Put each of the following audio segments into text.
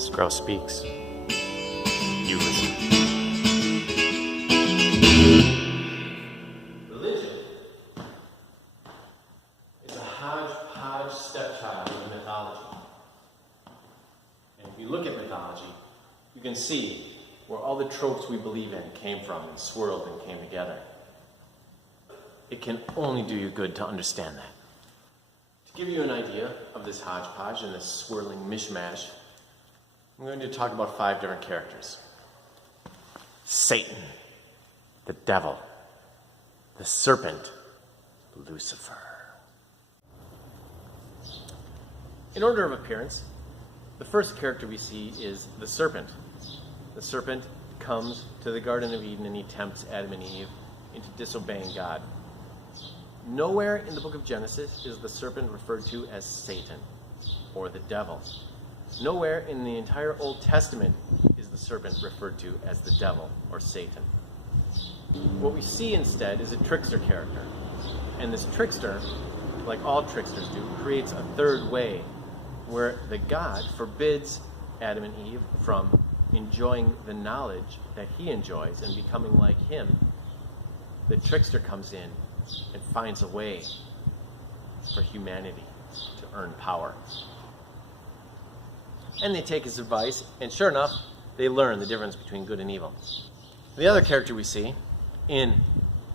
Skräuss Speaks. You listen. Religion is a hodgepodge stepchild of mythology. And if you look at mythology, you can see where all the tropes we believe in came from and swirled and came together. It can only do you good to understand that. To give you an idea of this hodgepodge and this swirling mishmash, I'm going to talk about 5 different characters. Satan, the devil, the serpent, Lucifer. In order of appearance, the first character we see is the serpent. The serpent comes to the Garden of Eden and he tempts Adam and Eve into disobeying God. Nowhere in the book of Genesis is the serpent referred to as Satan or the devil. Nowhere in the entire Old Testament is the serpent referred to as the devil or Satan. What we see instead is a trickster character. And this trickster, like all tricksters do, creates a third way where the God forbids Adam and Eve from enjoying the knowledge that he enjoys and becoming like him. The trickster comes in and finds a way for humanity to earn power. And they take his advice, and sure enough, they learn the difference between good and evil. The other character we see in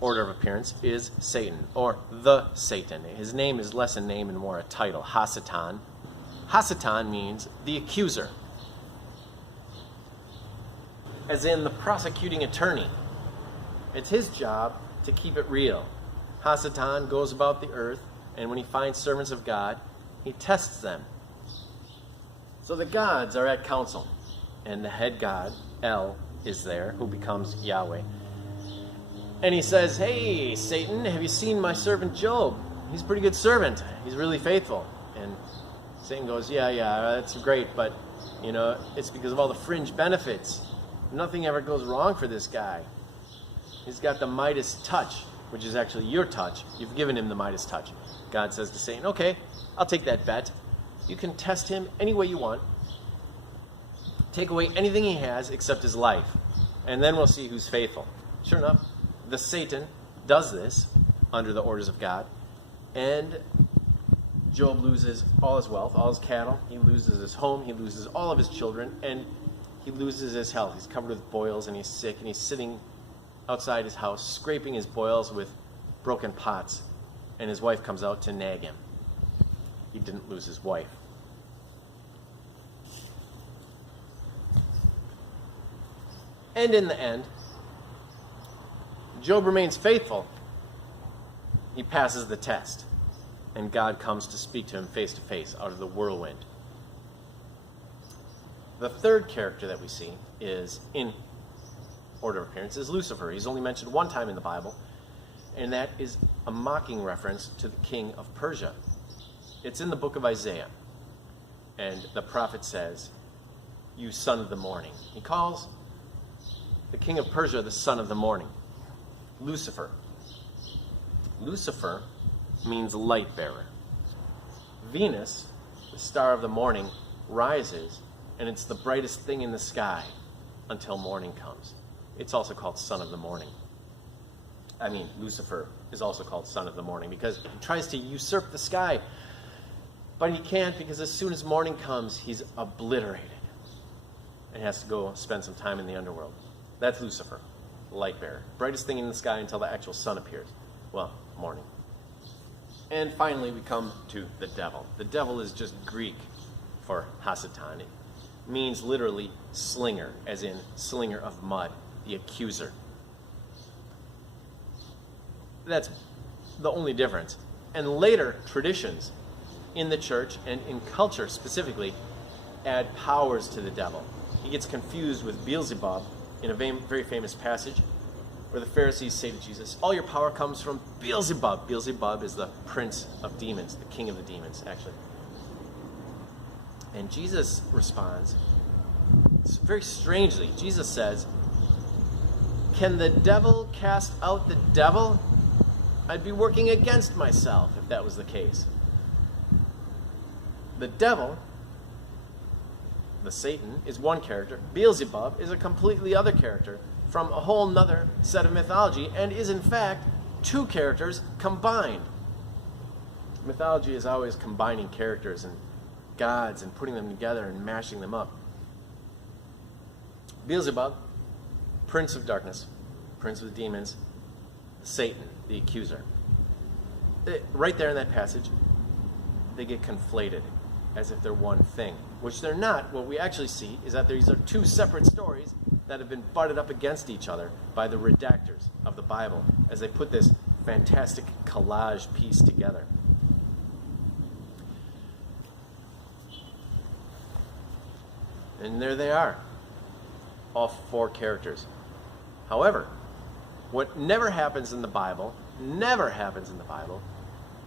order of appearance is Satan, or the Satan. His name is less a name and more a title, Hasatan. Hasatan means the accuser, as in the prosecuting attorney. It's his job to keep it real. Hasatan goes about the earth, and when he finds servants of God, he tests them. So the gods are at council, and the head god, El, is there, who becomes Yahweh. And he says, "Hey, Satan, have you seen my servant Job? He's a pretty good servant. He's really faithful." And Satan goes, yeah, that's great, but, it's because of all the fringe benefits. Nothing ever goes wrong for this guy. He's got the Midas touch, which is actually your touch. You've given him the Midas touch. God says to Satan, okay, I'll take that bet. You can test him any way you want. Take away anything he has except his life. And then we'll see who's faithful. Sure enough, the Satan does this under the orders of God. And Job loses all his wealth, all his cattle. He loses his home. He loses all of his children. And he loses his health. He's covered with boils and he's sick. And he's sitting outside his house, scraping his boils with broken pots. And his wife comes out to nag him. He didn't lose his wife. And in the end, Job remains faithful. He passes the test. And God comes to speak to him face to face out of the whirlwind. The third character that we see is, in order of appearance, is Lucifer. He's only mentioned one time in the Bible, and that is a mocking reference to the king of Persia. It's in the book of Isaiah, and the prophet says, "You son of the morning." He calls the king of Persia the son of the morning, Lucifer. Lucifer means light bearer. Venus, the star of the morning, rises, and it's the brightest thing in the sky until morning comes. It's also called son of the morning. Lucifer is also called son of the morning because he tries to usurp the sky, but he can't because as soon as morning comes, he's obliterated and has to go spend some time in the underworld. That's Lucifer, light bearer. Brightest thing in the sky until the actual sun appears. Well, morning. And finally, we come to the devil. The devil is just Greek for Hasatan. It means literally slinger, as in slinger of mud, the accuser. That's the only difference. And later traditions in the church and in culture specifically add powers to the devil. He gets confused with Beelzebub in a very famous passage where the Pharisees say to Jesus, "All your power comes from Beelzebub." Beelzebub is the prince of demons, the king of the demons, actually. And Jesus responds very strangely. Jesus says, "Can the devil cast out the devil? I'd be working against myself if that was the case." The devil the Satan, is one character. Beelzebub is a completely other character from a whole nother set of mythology, and is in fact two characters combined. Mythology is always combining characters and gods and putting them together and mashing them up. Beelzebub, prince of darkness, prince of the demons, Satan, the accuser. Right there in that passage, they get conflated as if they're one thing, which they're not. What we actually see is that these are two separate stories that have been butted up against each other by the redactors of the Bible as they put this fantastic collage piece together. And there they are, all four characters. However, what never happens in the Bible,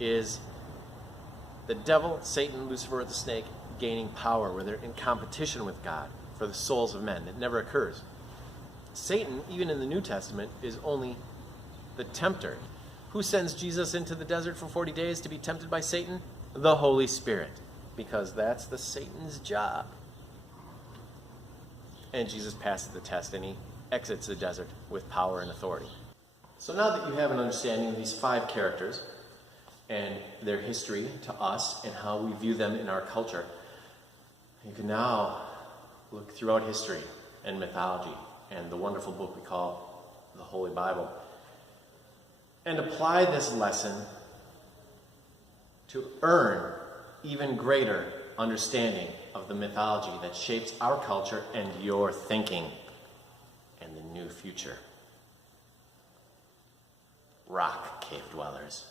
is the devil, Satan, Lucifer, the snake, gaining power where they're in competition with God for the souls of men. It never occurs. Satan, even in the New Testament, is only the tempter. Who sends Jesus into the desert for 40 days to be tempted by Satan? The Holy Spirit, because that's the Satan's job. And Jesus passes the test, and he exits the desert with power and authority. So now that you have an understanding of these five characters and their history to us and how we view them in our culture, you can now look throughout history and mythology and the wonderful book we call the Holy Bible and apply this lesson to earn even greater understanding of the mythology that shapes our culture and your thinking and the new future. Rock, cave dwellers.